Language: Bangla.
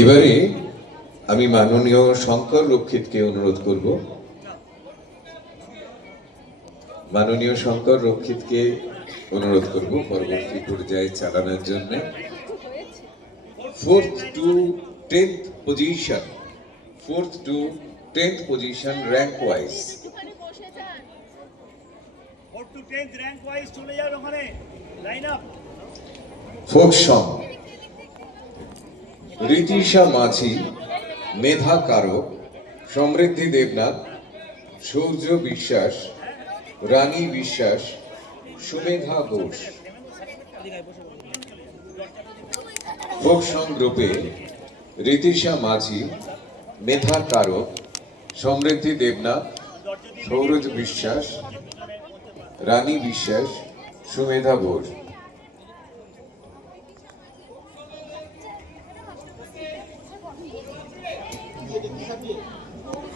এবারে আমি মাননীয় শঙ্কর রক্ষিতকে অনুরোধ করব, মাননীয় শঙ্কর রক্ষিতকে অনুরোধ করব পরবর্তী পর্যায়ে চালানোর জন্য। 4th to 10th position, 4th to 10th position rank wise. 4 to 10th rank wise চলে যান ওখানে line up. Folk song Ritisha মাঝি, মেধা কারক, সমৃদ্ধি দেবনাথ, সৌর্য বিশ্বাস, রানী বিশ্বাস, সুমেধা ঘোষ। ফোক সং গ্রুপে রীতিশা মাঝি, মেধা কারক, সমৃদ্ধি দেবনাথ, সৌরজ বিশ্বাস, রানী বিশ্বাস, সুমেধা ঘোষ।